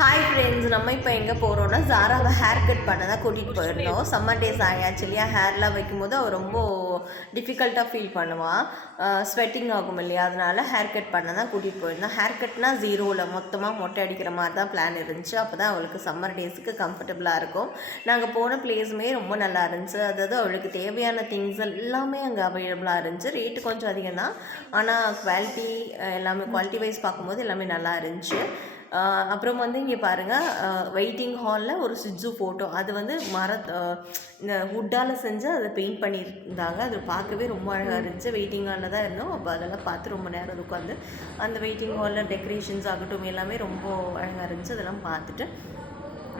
Hi friends, நம்ம இப்போ எங்கே போகிறோன்னா ஜாராவை ஹேர் கட் பண்ண தான் கூட்டிகிட்டு போயிருந்தோம். சம்மர் டேஸ் ஆயாச்சு இல்லையா, ஹேர்லாம் வைக்கும்போது அவள் ரொம்ப டிஃபிகல்ட்டாக ஃபீல் பண்ணுவாள், ஸ்வெட்டிங் ஆகும் இல்லையா, அதனால் ஹேர் கட் பண்ண தான் கூட்டிகிட்டு போயிருந்தோம். ஹேர் கட்னா ஜீரோவில் மொத்தமாக மொட்டை அடிக்கிற மாதிரி தான் பிளான் இருந்துச்சு. அப்போ தான் அவளுக்கு சம்மர் டேஸுக்கு கம்ஃபர்டபுளாக இருக்கும். நாங்கள் போன பிளேஸுமே ரொம்ப நல்லா இருந்துச்சு. அதாவது அவளுக்கு தேவையான திங்ஸ் எல்லாமே அங்கே அவைலபிளாக இருந்துச்சு. ரேட்டு கொஞ்சம் அதிகம் தான், ஆனால் குவாலிட்டி எல்லாமே குவாலிட்டி வைஸ் பார்க்கும்போது எல்லாமே நல்லா இருந்துச்சு. அப்புறம் வந்து இங்கே பாருங்கள், வெயிட்டிங் ஹாலில் ஒரு சிட்ஜு ஃபோட்டோ, அது வந்து இந்த வுட்டால் செஞ்சு அதை பெயிண்ட் பண்ணியிருந்தாங்க. அது பார்க்கவே ரொம்ப அழகாக இருந்துச்சு. வெயிட்டிங் ஹாலில் தான் இருந்தோம். அப்போ அதெல்லாம் பார்த்து ரொம்ப நேரம் உட்காந்து அந்த வெயிட்டிங் ஹாலில் டெக்கரேஷன்ஸ் ஆகட்டும் எல்லாமே ரொம்ப அழகாக இருந்துச்சு. அதெல்லாம் பார்த்துட்டு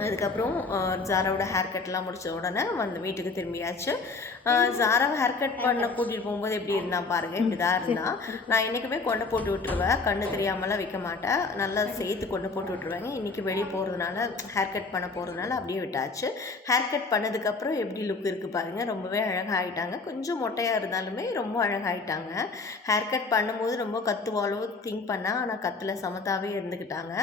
அதுக்கப்புறம் ஜாராவோட ஹேர் கட்லாம் முடித்த உடனே வந்து வீட்டுக்கு திரும்பியாச்சு. ஜாராவை ஹேர் கட் பண்ண கூட்டிகிட்டு போகும்போது எப்படி இருந்தால் பாருங்கள், இப்படி தான் இருந்தால். நான் என்றைக்குமே கொண்டை போட்டு விட்டுருவேன், கண்ணு தெரியாமலாம் வைக்க மாட்டேன், நல்லா சேர்த்து கொண்டை போட்டு விட்டுருவேங்க. இன்றைக்கி வெளியே போகிறதுனால ஹேர் கட் பண்ண போகிறதுனால அப்படியே விட்டாச்சு. ஹேர் கட் பண்ணதுக்கப்புறம் எப்படி லுக் இருக்குது பாருங்கள், ரொம்பவே அழகாகிட்டாங்க. கொஞ்சம் மொட்டையாக இருந்தாலுமே ரொம்ப அழகாகிட்டாங்க. ஹேர் கட் பண்ணும்போது ரொம்ப கத்துவாளோ திங்க் பண்ணால், ஆனால் கத்தில் சமத்தாகவே இருந்துக்கிட்டாங்க.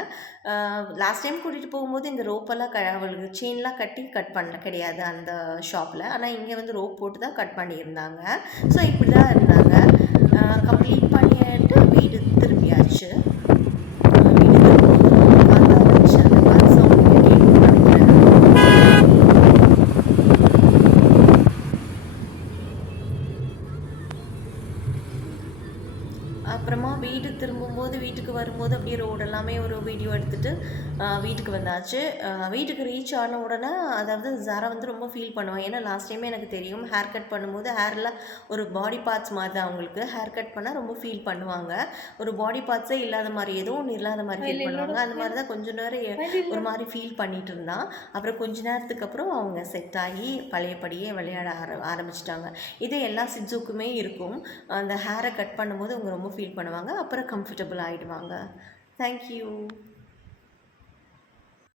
லாஸ்ட் டைம் கூட்டிகிட்டு போகும்போது இந்த ரோப்பெல்லாம் அவளுக்கு செயின்லாம் கட்டி கட் பண்ண கிடையாது அந்த ஷாப்பில், ஆனால் இங்கே வந்து ரோப் போட்டு தான் கட் பண்ணியிருந்தாங்க. ஸோ இப்படி தான் இருந்தாங்க. கம்ப்ளீட் பண்ணிட்டு வீடு திரும்பியாச்சு. அப்புறமா வீடு திரும்பும்போது வீட்டுக்கு வரும்போது அப்படியே ரோடு எல்லாமே ஒரு வீடியோ எடுத்துகிட்டு வீட்டுக்கு வந்தாச்சு. வீட்டுக்கு ரீச் ஆன உடனே அதாவது ஜாரா வந்து ரொம்ப ஃபீல் பண்ணுவான். ஏன்னா லாஸ்ட் டைமே எனக்கு தெரியும், ஹேர் கட் பண்ணும்போது ஹேர்லாம் ஒரு பாடி பார்ட்ஸ் மாதிரி தான் அவங்களுக்கு. ஹேர் கட் பண்ணால் ரொம்ப ஃபீல் பண்ணுவாங்க, ஒரு பாடி பார்ட்ஸே இல்லாத மாதிரி, ஏதோ ஒன்று இல்லாத மாதிரி ஃபீல் பண்ணுவாங்க. அந்த மாதிரி தான் கொஞ்சம் நேரம் ஒரு மாதிரி ஃபீல் பண்ணிகிட்டு இருந்தான். அப்புறம் கொஞ்ச நேரத்துக்கு அப்புறம் அவங்க செட் ஆகி பழையபடியே விளையாட ஆரம்பிச்சிட்டாங்க. இது எல்லா சிட்ஜுக்குமே இருக்கும். அந்த ஹேரை கட் பண்ணும்போது அவங்க ரொம்ப ஃபீல் பண்ணுவாங்க, அப்புறம் கம்ஃபர்டபுள் ஆகிடுவாங்க. தேங்க்யூ.